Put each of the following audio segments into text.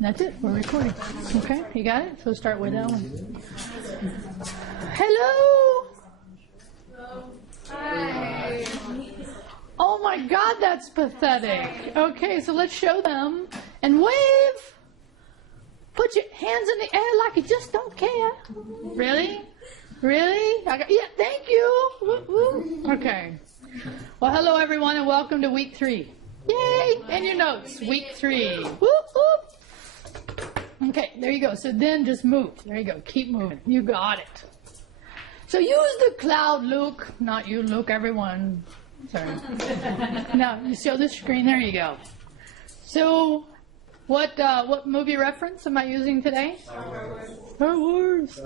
That's it. We're recording. Okay, you got it? So start with that one. Hello. Hi. Oh my God, that's pathetic. Okay, so let's show them and wave. Put your hands in the air like you just don't care. Really? Really? Yeah, thank you. Woo, woo. Okay. Well, hello everyone and welcome to week 3. Yay! And your notes, week 3. Whoop, whoop. Okay, there you go. So then just move. There you go. Keep moving. You got it. So use the cloud, Luke. Not you, Luke, everyone. Sorry. Now, you show the screen. There you go. So, what movie reference am I using today? Star Wars.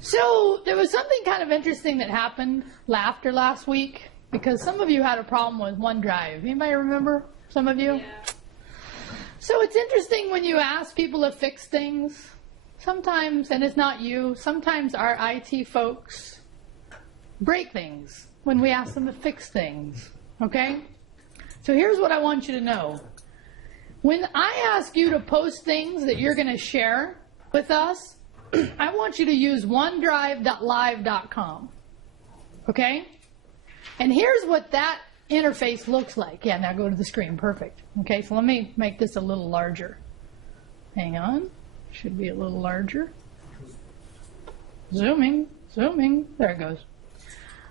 So, there was something kind of interesting that happened after last week, because some of you had a problem with OneDrive. Anybody remember? Some of you? Yeah. So, it's interesting when you ask people to fix things. Sometimes, and it's not you, sometimes our IT folks break things when we ask them to fix things, okay? So here's what I want you to know. When I ask you to post things that you're going to share with us, I want you to use OneDrive.live.com, okay? And here's what that interface looks like. Yeah, now go to the screen. Perfect. Okay, so let me make this a little larger. Hang on. Should be a little larger. Zooming, zooming. There it goes.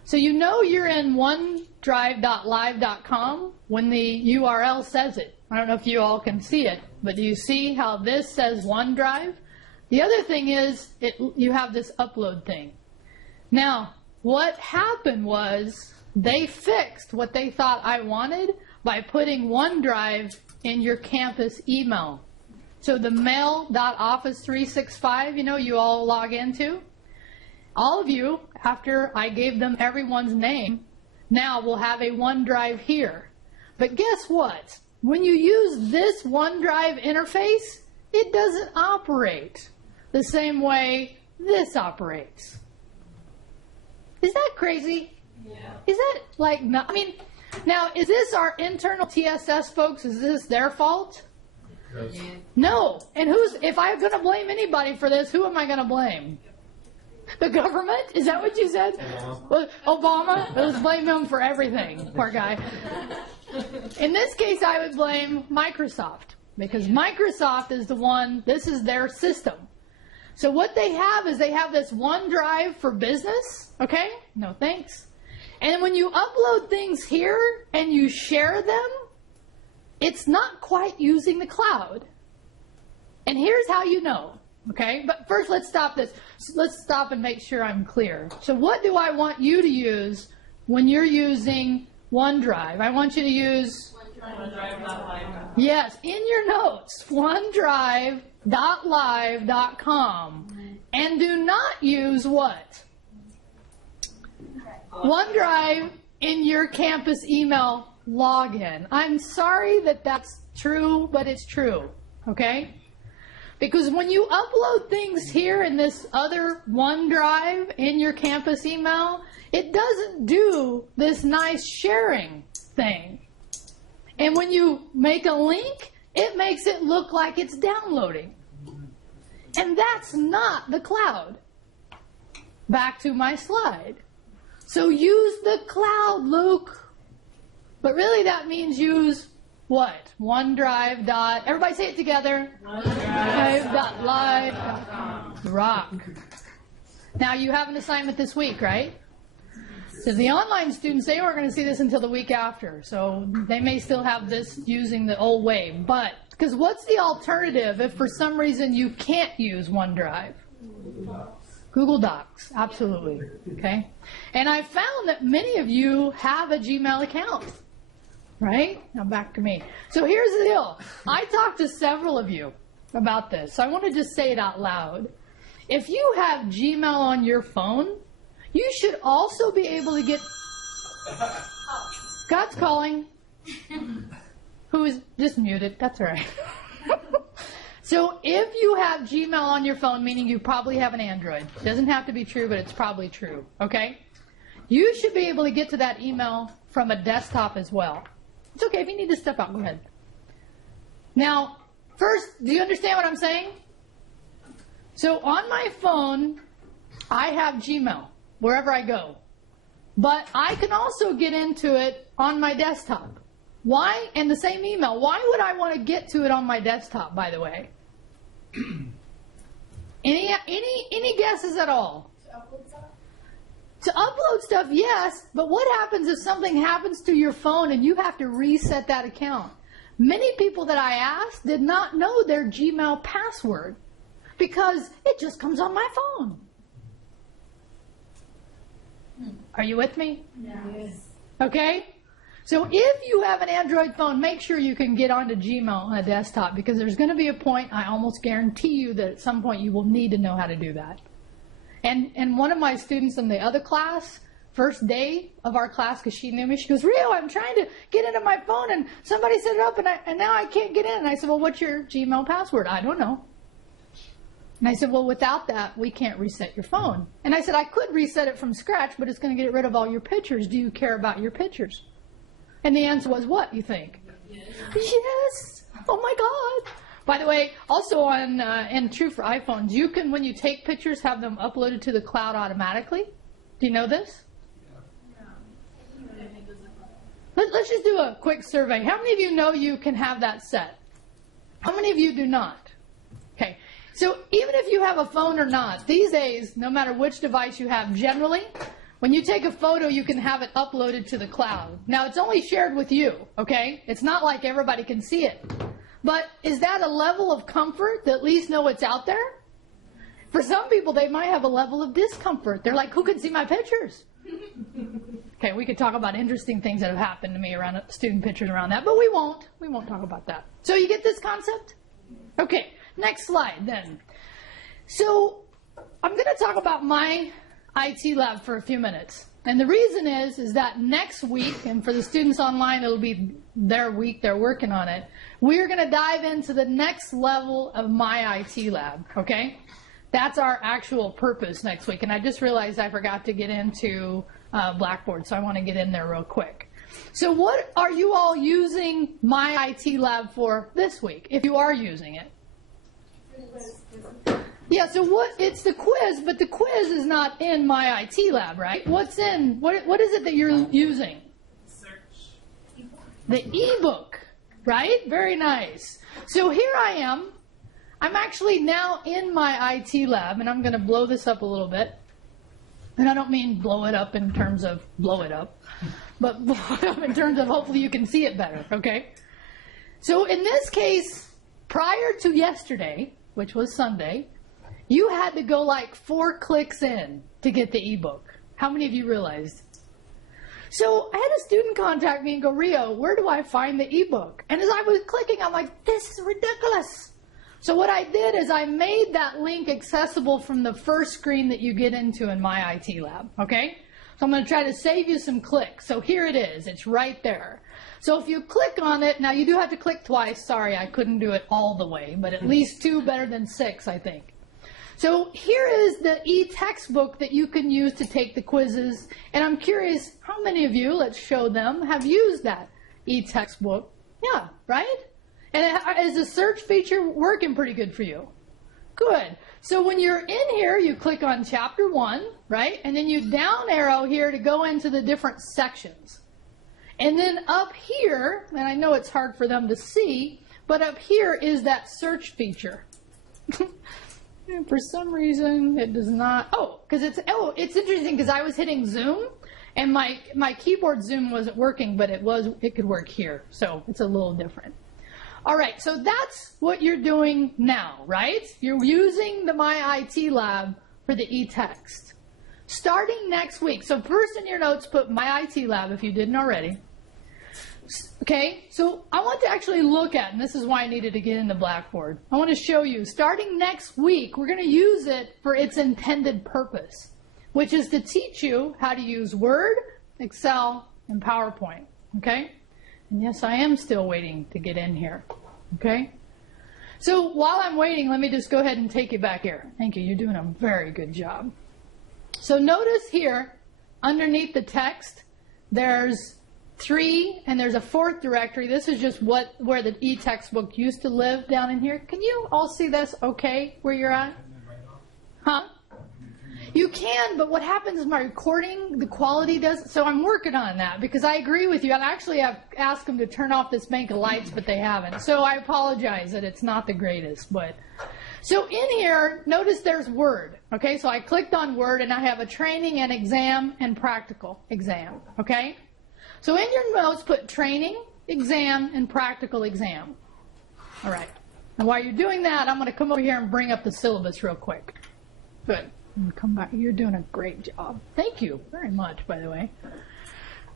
So you know you're in OneDrive.live.com when the URL says it. I don't know if you all can see it, but do you see how this says OneDrive? The other thing is you have this upload thing. Now, what happened was they fixed what they thought I wanted by putting OneDrive in your campus email. So the mail.office365, you all log into, all of you, after I gave them everyone's name, now will have a OneDrive here. But guess what? When you use this OneDrive interface, it doesn't operate the same way this operates. Is that crazy? Yeah. Is that like, I mean, now is this our internal TSS folks? Is this their fault? Yeah. No. And if I'm going to blame anybody for this, who am I going to blame? The government? Is that what you said? Obama? Let's blame him for everything. Poor guy. In this case, I would blame Microsoft, because Microsoft is the one, this is their system. So what they have is they have this OneDrive for business, okay? No thanks. And when you upload things here and you share them, it's not quite using the cloud. And here's how you know, okay? But first, let's stop this. Let's stop and make sure I'm clear. So what do I want you to use when you're using OneDrive? I want you to use OneDrive.live.com. Yes, in your notes, OneDrive.live.com. And do not use what? OneDrive in your campus email login. I'm sorry that that's true, but it's true, okay? Because when you upload things here in this other OneDrive in your campus email, it doesn't do this nice sharing thing. And when you make a link, it makes it look like it's downloading. And that's not the cloud. Back to my slide. So use the cloud, Luke. But really that means use what? OneDrive. Everybody say it together. OneDrive.live.com. Rock. Now you have an assignment this week, right? So the online students, they weren't going to see this until the week after. So they may still have this using the old way. But, because what's the alternative if for some reason you can't use OneDrive? Google Docs, absolutely. Okay? And I found that many of you have a Gmail account. Right? Now back to me. So here's the deal. I talked to several of you about this. So I want to just say it out loud. If you have Gmail on your phone, you should also be able to get... God's calling. Who is just muted. That's all right. So if you have Gmail on your phone, meaning you probably have an Android. Doesn't have to be true, but it's probably true. Okay? You should be able to get to that email from a desktop as well. It's okay if you need to step out. Go ahead. Now, First, do you understand what I'm saying? So on my phone, I have Gmail wherever I go. But I can also get into it on my desktop. Why? And the same email. Why would I want to get to it on my desktop, by the way? Any guesses at all? To upload stuff, yes, but what happens if something happens to your phone and you have to reset that account? Many people that I asked did not know their Gmail password because it just comes on my phone. Are you with me? Yes. Okay? So if you have an Android phone, make sure you can get onto Gmail on a desktop because there's going to be a point, I almost guarantee you that at some point you will need to know how to do that. And one of my students in the other class, first day of our class, because she knew me, she goes, Rio, I'm trying to get into my phone and somebody set it up and now I can't get in. And I said, well, what's your Gmail password? I don't know. And I said, well, without that, we can't reset your phone. And I said, I could reset it from scratch, but it's going to get rid of all your pictures. Do you care about your pictures? And the answer was what, you think? Yes. Oh, my God. By the way, also on, and true for iPhones, you can, when you take pictures, have them uploaded to the cloud automatically. Do you know this? Let's just do a quick survey. How many of you know you can have that set? How many of you do not? Okay. So even if you have a phone or not, these days, no matter which device you have, generally, when you take a photo, you can have it uploaded to the cloud. Now, it's only shared with you, okay? It's not like everybody can see it. But is that a level of comfort to at least know it's out there? For some people, they might have a level of discomfort. They're like, who can see my pictures? Okay, we could talk about interesting things that have happened to me around student pictures around that, but we won't. We won't talk about that. So you get this concept? Okay, next slide then. So I'm going to talk about my IT lab for a few minutes. And the reason is that next week, and for the students online, it'll be their week, they're working on it, we're going to dive into the next level of my IT lab, okay? That's our actual purpose next week. And I just realized I forgot to get into Blackboard, so I want to get in there real quick. So what are you all using my IT lab for this week, if you are using it? Yeah, so it's the quiz, but the quiz is not in my IT lab, right? What is it that you're using? Search. The ebook, right? Very nice. So here I am. I'm actually now in my IT lab, and I'm going to blow this up a little bit. And I don't mean blow it up in terms of blow it up, but blow it up in terms of hopefully you can see it better, okay? So in this case, prior to yesterday, which was Sunday, you had to go like 4 clicks in to get the ebook. How many of you realized? So I had a student contact me and go, Rio, where do I find the ebook? And as I was clicking, I'm like, this is ridiculous. So what I did is I made that link accessible from the first screen that you get into in my IT lab, okay? So I'm going to try to save you some clicks. So here it is. It's right there. So if you click on it, now you do have to click twice. Sorry, I couldn't do it all the way, but at least 2 better than 6, I think. So here is the e-textbook that you can use to take the quizzes. And I'm curious, how many of you, let's show them, have used that e-textbook? Yeah, right? And is the search feature working pretty good for you? Good. So when you're in here, you click on Chapter 1, right? And then you down arrow here to go into the different sections. And then up here, and I know it's hard for them to see, but up here is that search feature. And for some reason, it does not. It's interesting because I was hitting Zoom, and my keyboard Zoom wasn't working, but it could work here, so it's a little different. All right, so that's what you're doing now, right? You're using the My IT Lab for the e-text. Starting next week, so first in your notes, put My IT Lab if you didn't already. Okay, so I want to actually look at, and this is why I needed to get into Blackboard. I want to show you, starting next week, we're going to use it for its intended purpose, which is to teach you how to use Word, Excel, and PowerPoint. Okay? And yes, I am still waiting to get in here. Okay? So while I'm waiting, let me just go ahead and take you back here. Thank you. You're doing a very good job. So notice here, underneath the text, there's 3, and there's a 4th directory. This is just where the e-textbook used to live down in here. Can you all see this okay where you're at? Huh? You can, but what happens is my recording, the quality doesn't, so I'm working on that because I agree with you. I actually have asked them to turn off this bank of lights, but they haven't. So I apologize that it's not the greatest, but. So in here, notice there's Word, okay? So I clicked on Word and I have a training and exam and practical exam, okay? So in your notes, put training, exam, and practical exam. All right. And while you're doing that, I'm going to come over here and bring up the syllabus real quick. Good. Come back. You're doing a great job. Thank you very much, by the way.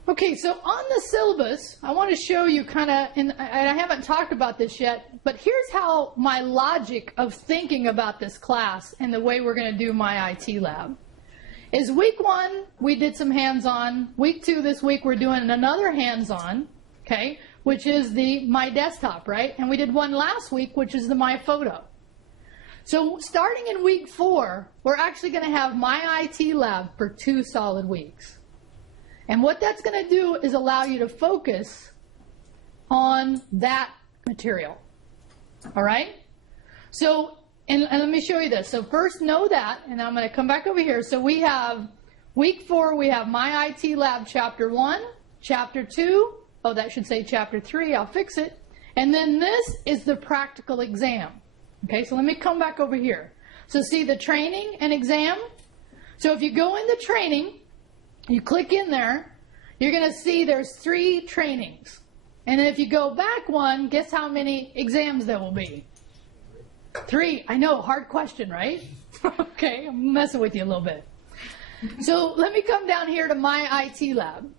Okay, so on the syllabus, I want to show you kind of, and I haven't talked about this yet, but here's how my logic of thinking about this class and the way we're going to do my IT lab. Is week 1, we did some hands-on. Week 2, this week, we're doing another hands-on, okay, which is the My Desktop, right? And we did one last week, which is the My Photo. So starting in week 4, we're actually going to have my IT lab for 2 solid weeks. And what that's going to do is allow you to focus on that material. All right? So, and let me show you this. So first know that, and I'm going to come back over here. So we have week 4, we have my IT lab chapter 1, chapter 2, oh, that should say chapter 3, I'll fix it. And then this is the practical exam. Okay, so let me come back over here. So see the training and exam? So if you go into training, you click in there, you're going to see there's 3 trainings. And then if you go back one, guess how many exams there will be? 3. I know, hard question, right? Okay, I'm messing with you a little bit. So let me come down here to my IT lab.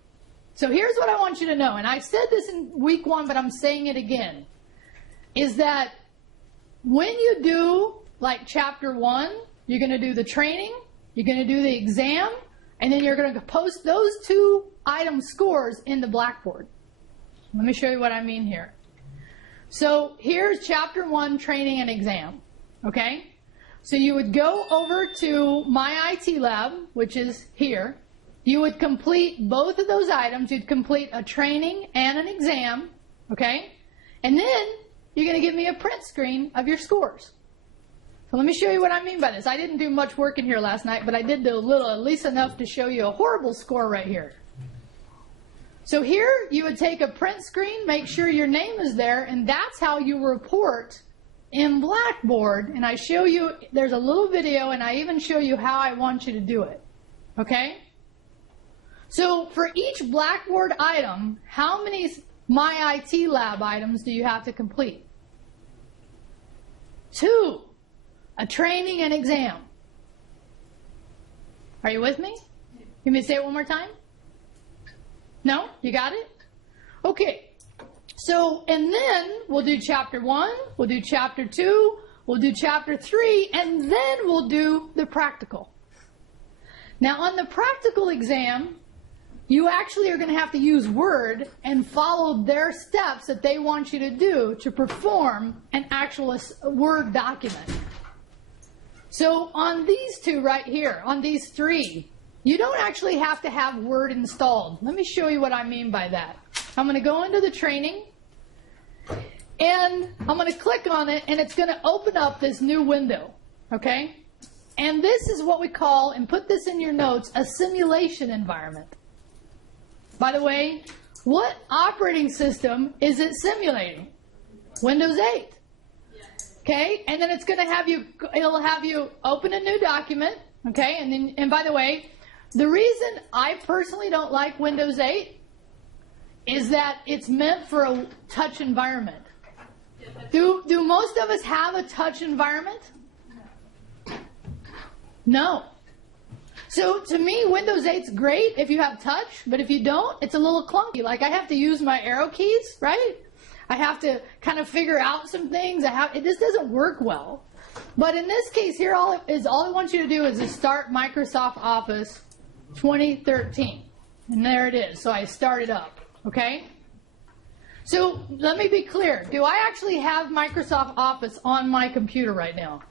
So here's what I want you to know, and I said this in week 1, but I'm saying it again, is that when you do like chapter 1, you're going to do the training, you're going to do the exam, and then you're going to post those 2 item scores in the Blackboard. Let me show you what I mean here. So here's chapter 1, training and exam. Okay? So you would go over to my IT lab, which is here. You would complete both of those items. You'd complete a training and an exam. Okay? And then you're going to give me a print screen of your scores. So let me show you what I mean by this. I didn't do much work in here last night, but I did do a little, at least enough to show you a horrible score right here. So here you would take a print screen, make sure your name is there, and that's how you report in Blackboard. And I show you, there's a little video, and I even show you how I want you to do it. Okay? So for each Blackboard item, how many My IT Lab items do you have to complete? 2. A training and exam. Are you with me? You want me to say it one more time? No? You got it? Okay. So, and then we'll do chapter 1, we'll do chapter 2, we'll do chapter 3, and then we'll do the practical. Now on the practical exam, you actually are going to have to use Word and follow their steps that they want you to do to perform an actual Word document. So on these 2 right here, on these 3, you don't actually have to have Word installed. Let me show you what I mean by that. I'm going to go into the training, and I'm going to click on it, and it's going to open up this new window, okay? And this is what we call, and put this in your notes, a simulation environment. By the way, what operating system is it simulating? Windows 8. Okay, and then it's going to have you, it'll have you open a new document, okay, and by the way, the reason I personally don't like Windows 8 is that it's meant for a touch environment. Do most of us have a touch environment? No. So to me, Windows 8's great if you have touch, but if you don't, it's a little clunky. Like I have to use my arrow keys, right? I have to kind of figure out some things. It just doesn't work well. But in this case here, all I want you to do is to start Microsoft Office 2013. And there it is. So I start it up. Okay? So let me be clear. Do I actually have Microsoft Office on my computer right now?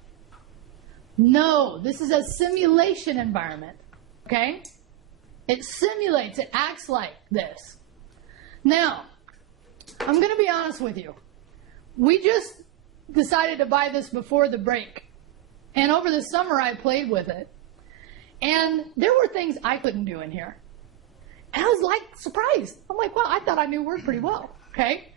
No. This is a simulation environment. Okay? It simulates. It acts like this. Now, I'm going to be honest with you. We just decided to buy this before the break. And over the summer, I played with it. And there were things I couldn't do in here. And I was like surprised. I'm like, wow, I thought I knew Word pretty well. Okay?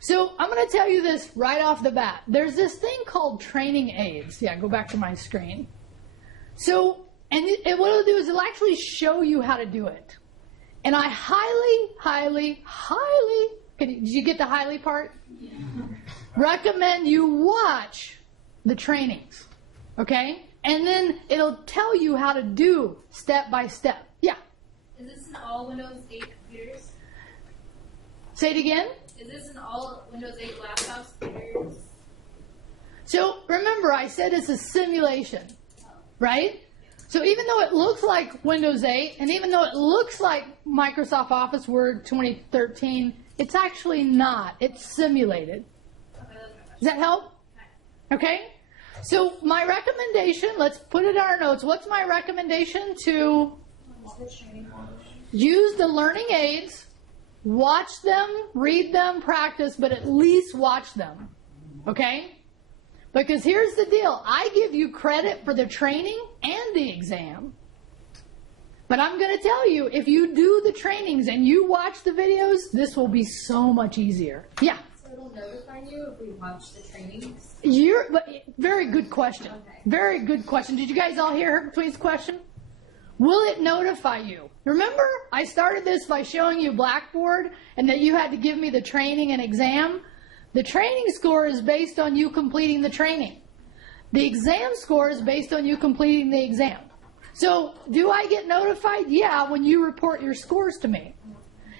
So I'm going to tell you this right off the bat. There's this thing called training aids. Yeah, go back to my screen. So, and what it'll do is it'll actually show you how to do it. And I highly, did you get the highly part? Yeah. Recommend you watch the trainings. Okay? And then it'll tell you how to do step by step. Yeah. Is this in all Windows 8 computers? Say it again. Is this in all Windows 8 laptops, computers? So remember, I said it's a simulation, right? So even though it looks like Windows 8, and even though it looks like Microsoft Office Word 2013, it's actually not. It's simulated. Does that help? Okay? So my recommendation, let's put it in our notes. What's my recommendation? To use the learning aids, watch them, read them, practice, but at least watch them. Okay? Because here's the deal. I give you credit for the training and the exam. But I'm going to tell you, if you do the trainings and you watch the videos, this will be so much easier. Yeah? So it'll notify you if we watch the trainings? Very good question. Okay. Very good question. Did you guys all hear Tweet's question? Will it notify you? Remember, I started this by showing you Blackboard and that you had to give me the training and exam. The training score is based on you completing the training. The exam score is based on you completing the exam. So, do I get notified? Yeah, when you report your scores to me.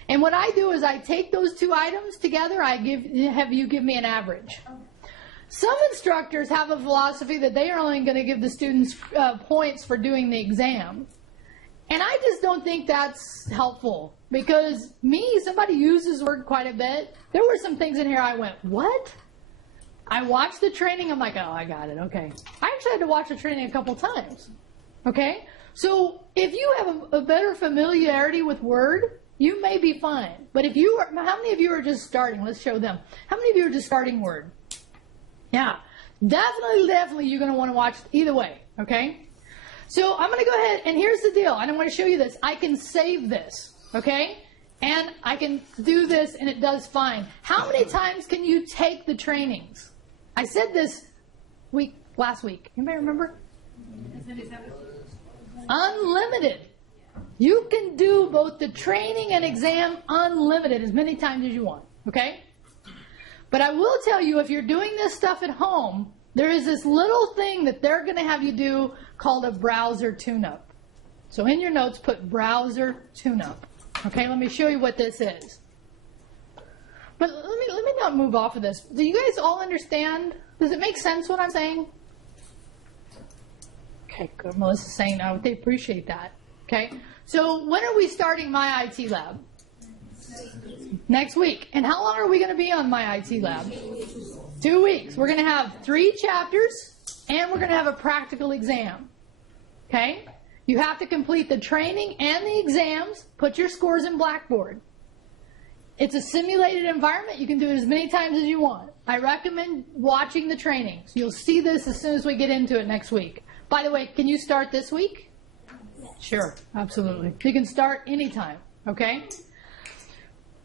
And what I do is I take those two items together, have you give me an average. Some instructors have a philosophy that they are only going to give the students points for doing the exam. And I just don't think that's helpful. Because somebody uses Word quite a bit. There were some things in here I went, what? I watched the training, I'm like, oh, I got it, okay. I actually had to watch the training a couple times. Okay? So if you have a better familiarity with Word, you may be fine. But how many of you are just starting? Let's show them. How many of you are just starting Word? Yeah. Definitely you're going to want to watch either way. Okay? So I'm going to go ahead, and here's the deal. I don't want to show you this. I can save this. Okay? And I can do this, and it does fine. How many times can you take the trainings? I said this last week. Anybody remember? Unlimited. You can do both the training and exam unlimited as many times as you want. Okay? But I will tell you, if you're doing this stuff at home, there is this little thing that they're going to have you do called a browser tune-up. So in your notes, put browser tune-up. Okay, let me show you what this is. But let me not move off of this. Do you guys all understand? Does it make sense what I'm saying? Okay, good. Melissa's saying they appreciate that. Okay, so when are we starting My IT Lab? Next week. And how long are we going to be on My IT Lab? 2 weeks. We're going to have 3 chapters, and we're going to have a practical exam. Okay? You have to complete the training and the exams. Put your scores in Blackboard. It's a simulated environment. You can do it as many times as you want. I recommend watching the trainings. You'll see this as soon as we get into it next week. By the way, can you start this week? Sure, absolutely. You can start anytime, okay?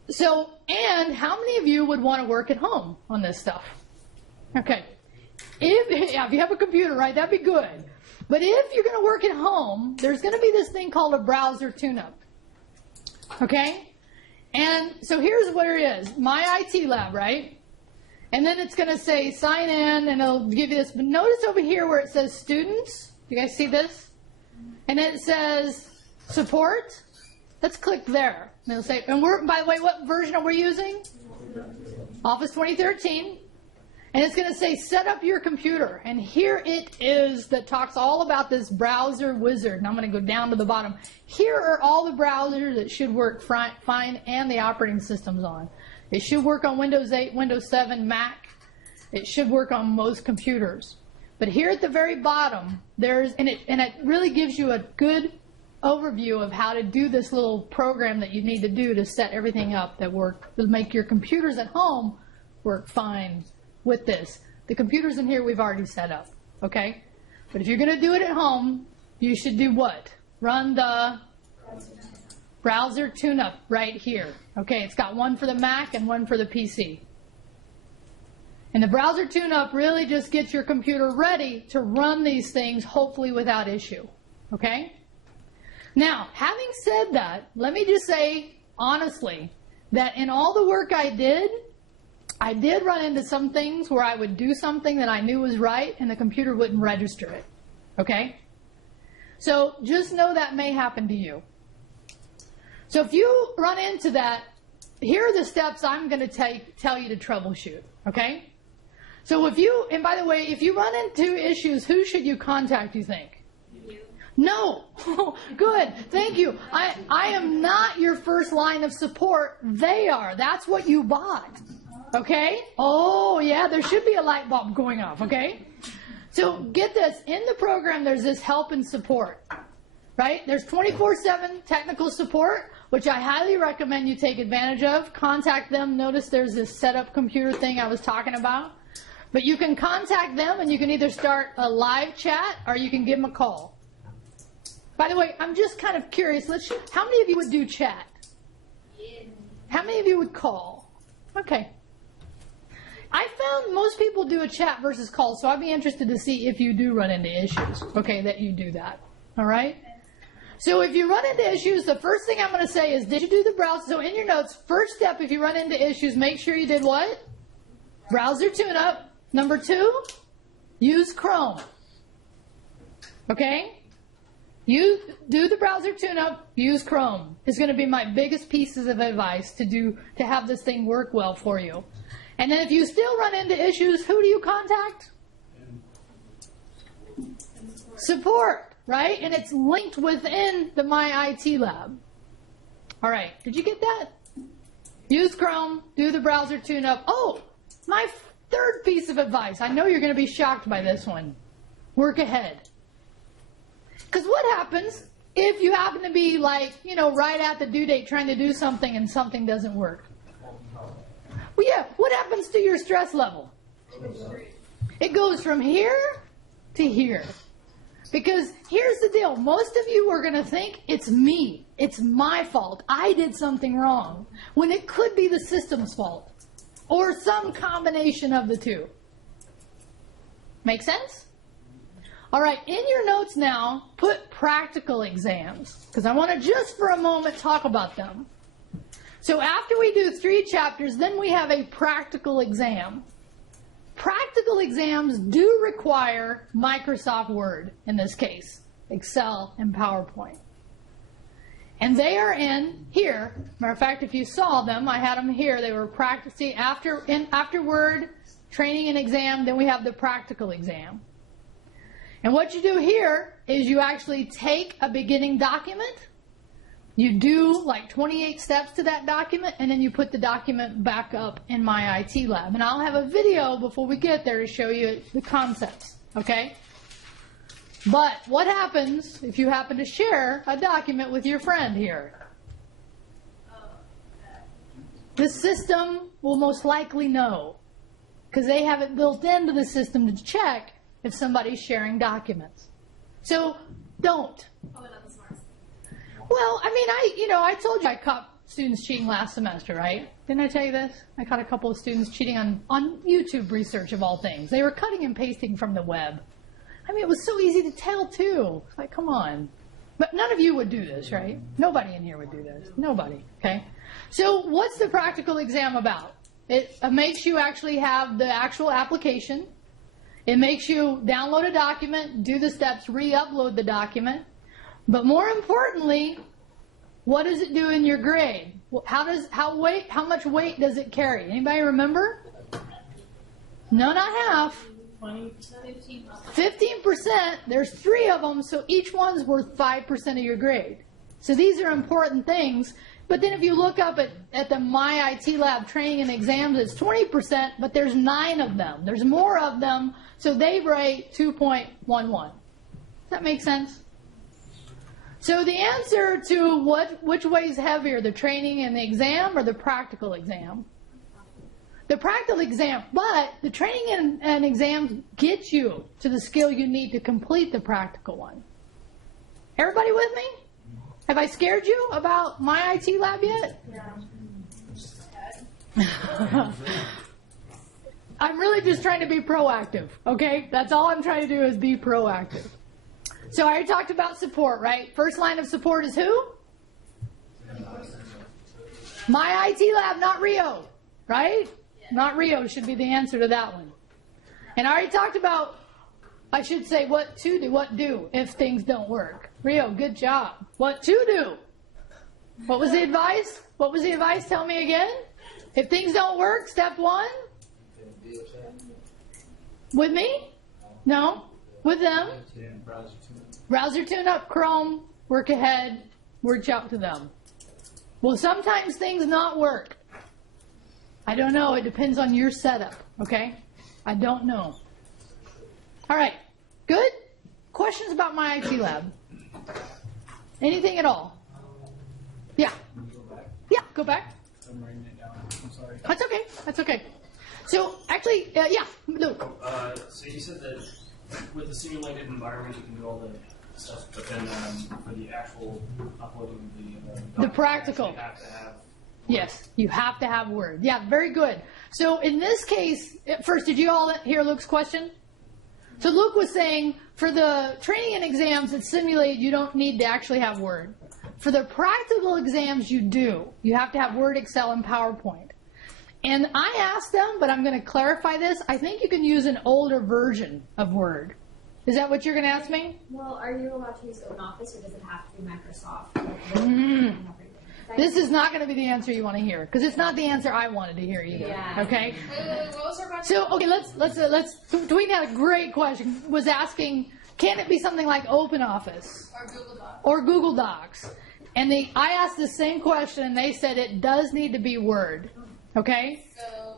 So, and how many of you would want to work at home on this stuff? Okay. If you have a computer, right, that'd be good. But if you're going to work at home, there's going to be this thing called a browser tune-up. Okay? And so here's what it is. My IT Lab, right? And then it's going to say sign in, and it'll give you this. But notice over here where it says students. You guys see this? And it says support. Let's click there. And it'll say, and by the way, what version are we using? Office 2013. And it's going to say set up your computer. And here it is that talks all about this browser wizard. And I'm going to go down to the bottom. Here are all the browsers that should work fine and the operating system's on. It should work on Windows 8, Windows 7, Mac. It should work on most computers. But here at the very bottom, and it really gives you a good overview of how to do this little program that you need to do to set everything up that will make your computers at home work fine with this. The computers in here we've already set up, okay? But if you're going to do it at home, you should do what? Run the browser tune-up right here. Okay, it's got one for the Mac and one for the PC. And the browser tune-up really just gets your computer ready to run these things, hopefully without issue. Okay? Now, having said that, let me just say, honestly, that in all the work I did run into some things where I would do something that I knew was right and the computer wouldn't register it. Okay? So just know that may happen to you. So if you run into that, here are the steps I'm going to tell you to troubleshoot. Okay? So and by the way, if you run into issues, who should you contact, you think? You. No. Good. Thank you. I am not your first line of support. They are. That's what you bought. Okay? Oh, yeah, there should be a light bulb going off, okay? So get this. In the program, there's this help and support, right? There's 24/7 technical support, which I highly recommend you take advantage of. Contact them. Notice there's this setup computer thing I was talking about. But you can contact them, and you can either start a live chat or you can give them a call. By the way, I'm just kind of curious. How many of you would do chat? How many of you would call? Okay. I found most people do a chat versus call, so I'd be interested to see if you do run into issues, okay, that you do that. All right? So if you run into issues, the first thing I'm going to say is, did you do the browser? So in your notes, first step, if you run into issues, make sure you did what? Browser tune-up. Number 2, use Chrome. Okay? You do the browser tune-up, use Chrome. It's going to be my biggest pieces of advice to have this thing work well for you. And then if you still run into issues, who do you contact? Support, right? And it's linked within the My IT Lab. All right, did you get that? Use Chrome, do the browser tune-up. Oh, my third piece of advice. I know you're going to be shocked by this one. Work ahead. Because what happens if you happen to be right at the due date trying to do something and something doesn't work? Well, yeah, what happens to your stress level? It goes from here to here. Because here's the deal. Most of you are going to think it's me. It's my fault. I did something wrong. When it could be the system's fault. Or some combination of the two. Make sense? All right, in your notes now, put practical exams. Because I want to just for a moment talk about them. So after we do 3 chapters, then we have a practical exam. Practical exams do require Microsoft Word, in this case, Excel and PowerPoint. And they are in here. Matter of fact, if you saw them, I had them here. They were practicing after Word, training and exam, then we have the practical exam. And what you do here is you actually take a beginning document, you do like 28 steps to that document, and then you put the document back up in My IT Lab. And I'll have a video before we get there to show you the concepts, okay? But what happens if you happen to share a document with your friend here? The system will most likely know, because they have it built into the system to check if somebody's sharing documents. So don't. Probably not the smartest. Well, I mean, I told you I caught students cheating last semester, right? Didn't I tell you this? I caught a couple of students cheating on YouTube research of all things. They were cutting and pasting from the web. I mean, it was so easy to tell, too. It's like, come on. But none of you would do this, right? Nobody in here would do this. Nobody, okay? So what's the practical exam about? It makes you actually have the actual application. It makes you download a document, do the steps, re-upload the document. But more importantly, what does it do in your grade? How much weight does it carry? Anybody remember? No, not half. 15%. There's 3 of them, so each one's worth 5% of your grade. So these are important things. But then if you look up at the My IT Lab training and exams, it's 20%, but there's 9 of them. There's more of them, so they rate 2.11. Does that make sense? So the answer to which way is heavier, the training and the exam or the practical exam? The practical exam, but the training and exams get you to the skill you need to complete the practical one. Everybody with me? Have I scared you about my IT lab yet? Yeah. I'm really just trying to be proactive, okay? That's all I'm trying to do is be proactive. So I already talked about support, right? First line of support is who? My IT lab, not Rio, right? Not Rio should be the answer to that one. And I already talked about, I should say, what do if things don't work. Rio, good job. What to do? What was the advice? What was the advice? Tell me again. If things don't work, step one? With me? No. With them? Browser tune-up, Chrome, work ahead, reach out to them. Will sometimes things not work? I don't know. It depends on your setup, okay? I don't know. All right. Good? Questions about my IT lab? Anything at all? Yeah. Yeah, go back. I'm writing it down. I'm sorry. That's okay. That's okay. So, actually, yeah, Luke. So you said that with the simulated environment, you can do all the stuff, but then for the actual uploading the practical. you have to have. Yes, you have to have Word. Yeah, very good. So in this case, first, did you all hear Luke's question? So Luke was saying, for the training and exams that simulate, you don't need to actually have Word. For the practical exams, you do. You have to have Word, Excel, and PowerPoint. And I asked them, but I'm going to clarify this. I think you can use an older version of Word. Is that what you're going to ask me? Well, are you allowed to use OpenOffice, or does it have to be Microsoft? This is not going to be the answer you want to hear, because it's not the answer I wanted to hear either. Yeah. Okay. Wait, what was our question? So okay, let's. Dwayne had a great question. Was asking, can it be something like OpenOffice Or Google Docs. or Google Docs? And I asked the same question, and they said it does need to be Word. Okay. So,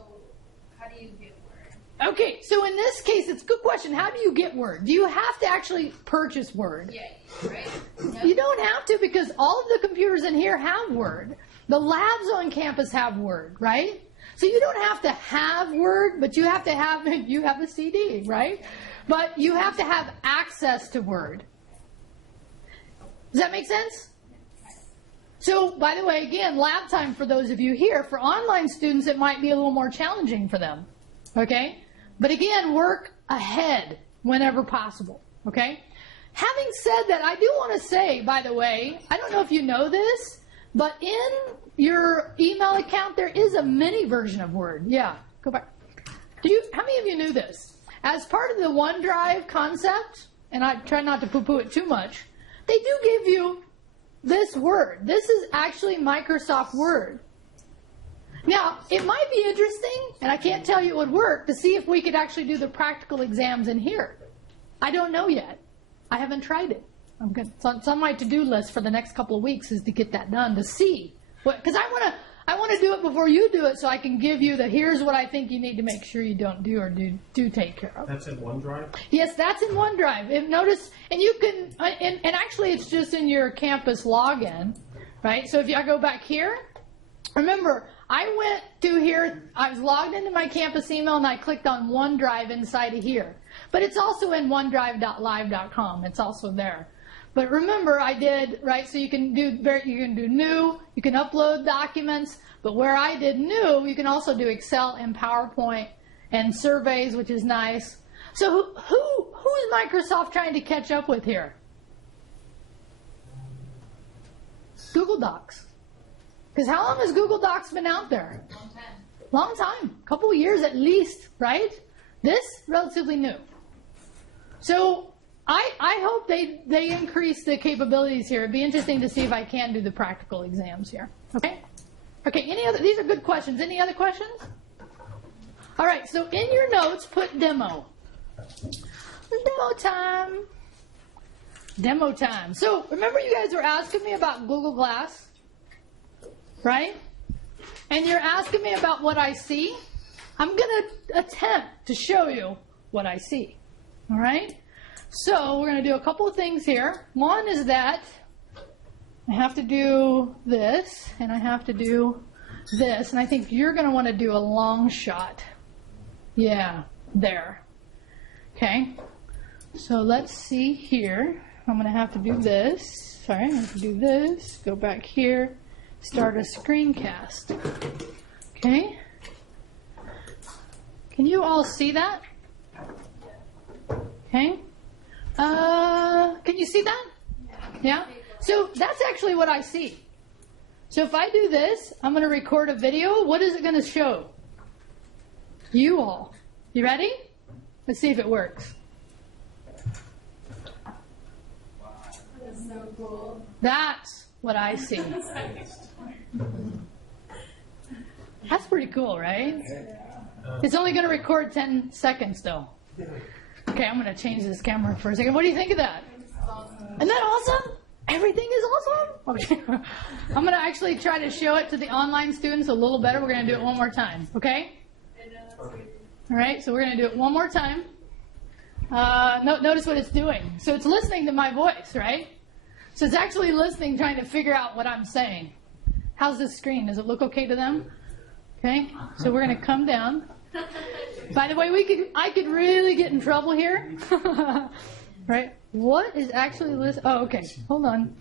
how do you get Word? Okay. So in this case, it's a good question. How do you get Word? Do you have to actually purchase Word? Yeah, right? No. You don't have to, because all of the computers in here have Word. The labs on campus have Word, right? So you don't have to have Word, but you have to have, you have a CD, right? But you have to have access to Word. Does that make sense? So, by the way, again, lab time for those of you here. For online students, it might be a little more challenging for them, okay? But again, work ahead whenever possible, okay? Having said that, I do want to say, by the way, I don't know if you know this, but in your email account, there is a mini version of Word. Yeah, go back. How many of you knew this? As part of the OneDrive concept, and I try not to poo-poo it too much, they do give you this Word. This is actually Microsoft Word. Now, it might be interesting, and I can't tell you it would work, to see if we could actually do the practical exams in here. I don't know yet. I haven't tried it. It's on my to-do list for the next couple of weeks is to get that done, to see. Because I want to do it before you do it, so I can give you here's what I think you need to make sure you don't do or do take care of. That's in OneDrive? Yes, that's in OneDrive. And notice, and you can, and actually it's just in your campus login, right? So if I go back here, remember, I went to here, I was logged into my campus email, and I clicked on OneDrive inside of here. But it's also in onedrive.live.com. It's also there. But remember, I did, right, so you can do new, you can upload documents, but where I did new, you can also do Excel and PowerPoint and surveys, which is nice. So who's Microsoft trying to catch up with here? Google Docs. Because how long has Google Docs been out there? Long time. A couple of years at least, right? This, relatively new. So I hope they increase the capabilities here. It'd be interesting to see if I can do the practical exams here. Okay? Okay, these are good questions. Any other questions? All right, so in your notes, put demo. Demo time. Demo time. So remember you guys were asking me about Google Glass? Right? And you're asking me about what I see? I'm going to attempt to show you what I see. All right? So we're going to do a couple of things here. One is that I have to do this, and I have to do this, and I think you're going to want to do a long shot. Yeah, there. Okay, so let's see here. I'm going to have to do this. Sorry, I have to do this. Go back here. Start a screencast. Okay. Can you all see that? Okay. Can you see that? Yeah? So that's actually what I see. So if I do this, I'm going to record a video. What is it going to show? You all. You ready? Let's see if it works. That's so cool. That's what I see. That's pretty cool, right? It's only going to record 10 seconds, though. Okay, I'm going to change this camera for a second. What do you think of that? Isn't that awesome? Everything is awesome? Okay. I'm going to actually try to show it to the online students a little better. We're going to do it one more time, okay? All right, so we're going to do it one more time. Notice what it's doing. So it's listening to my voice, right? So it's actually listening, trying to figure out what I'm saying. How's this screen? Does it look okay to them? Okay, so we're going to come down. By the way, I could really get in trouble here. Right? What is actually listening? Oh, okay. Hold on.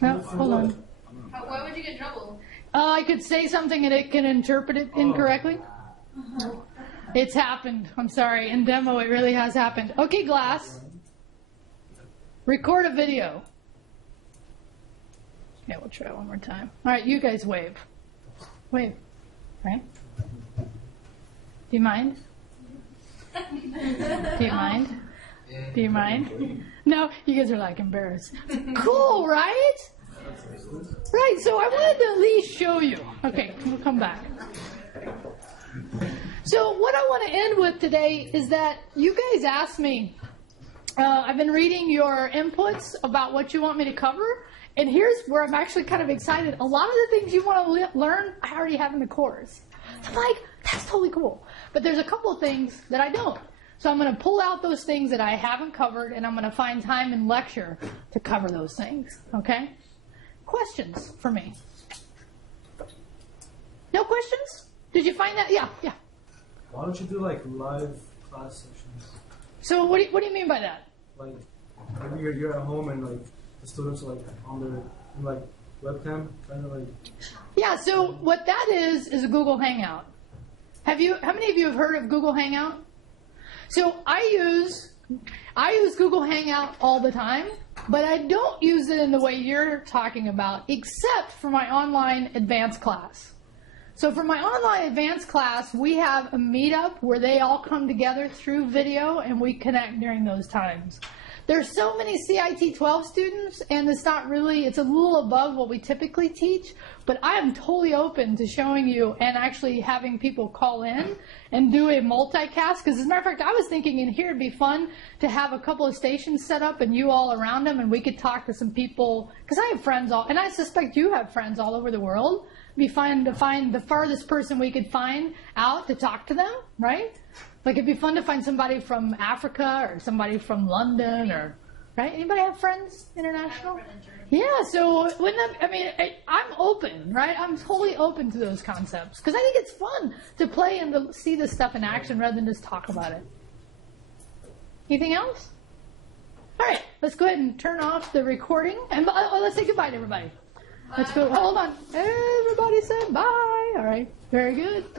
No, hold on. Why would you get in trouble? I could say something and it can interpret it incorrectly. It's happened. I'm sorry. In demo, it really has happened. Okay, Glass. Record a video. Yeah, we'll try one more time. All right, you guys wave. Wave. Right? Do you mind? Do you mind? Do you mind? No, you guys are like embarrassed. Cool, right? Right, so I wanted to at least show you. Okay, we'll come back. So what I want to end with today is that you guys asked me, I've been reading your inputs about what you want me to cover, and here's where I'm actually kind of excited. A lot of the things you want to learn, I already have in the course. I'm like, that's totally cool. But there's a couple of things that I don't. So I'm going to pull out those things that I haven't covered, and I'm going to find time in lecture to cover those things. Okay? Questions for me? No questions? Did you find that? Yeah. Why don't you do like live class sessions? So what do you mean by that? Like maybe you're at home and like the students are like on their like webcam, kind of like. Yeah. So what that is a Google Hangout. How many of you have heard of Google Hangout? So I use Google Hangout all the time, but I don't use it in the way you're talking about, except for my online advanced class. So for my online advanced class, we have a meetup where they all come together through video and we connect during those times. There's so many CIT 12 students, and it's a little above what we typically teach, but I am totally open to showing you and actually having people call in and do a multicast, because as a matter of fact, I was thinking in here it'd be fun to have a couple of stations set up and you all around them, and we could talk to some people, because I have friends and I suspect you have friends all over the world. It'd be fun to find the farthest person we could find out to talk to them, right? Like it'd be fun to find somebody from Africa or somebody from London, or right? Anybody have friends international? Yeah. So I'm open, right? I'm totally open to those concepts because I think it's fun to play and to see this stuff in action rather than just talk about it. Anything else? All right. Let's go ahead and turn off the recording and let's say goodbye to everybody. Let's go. Hold on. Everybody said bye. All right. Very good.